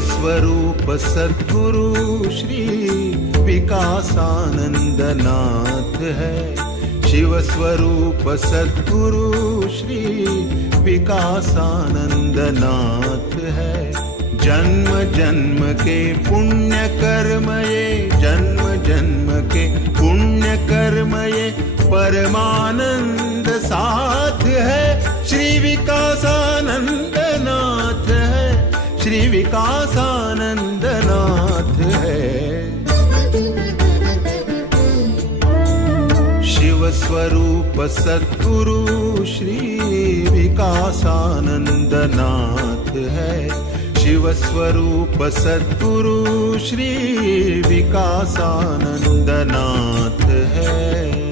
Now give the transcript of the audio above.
शिवस्वरूप सद्गुरु श्री विकासानंद नाथ है। शिवस्वरूप सद्गुरु श्री विकासानंद नाथ है। जन्म जन्म के पुण्य कर्म ये, जन्म जन्म के पुण्य कर्म ये परमानंद साथ है। श्री विकासानंद नाथ है, श्री विकासानंद नाथ है। शिवस्वरूप सद्गुरु श्री विकासानंद नाथ है। शिवस्वरूप सद्गुरु श्री विकासानंद नाथ है।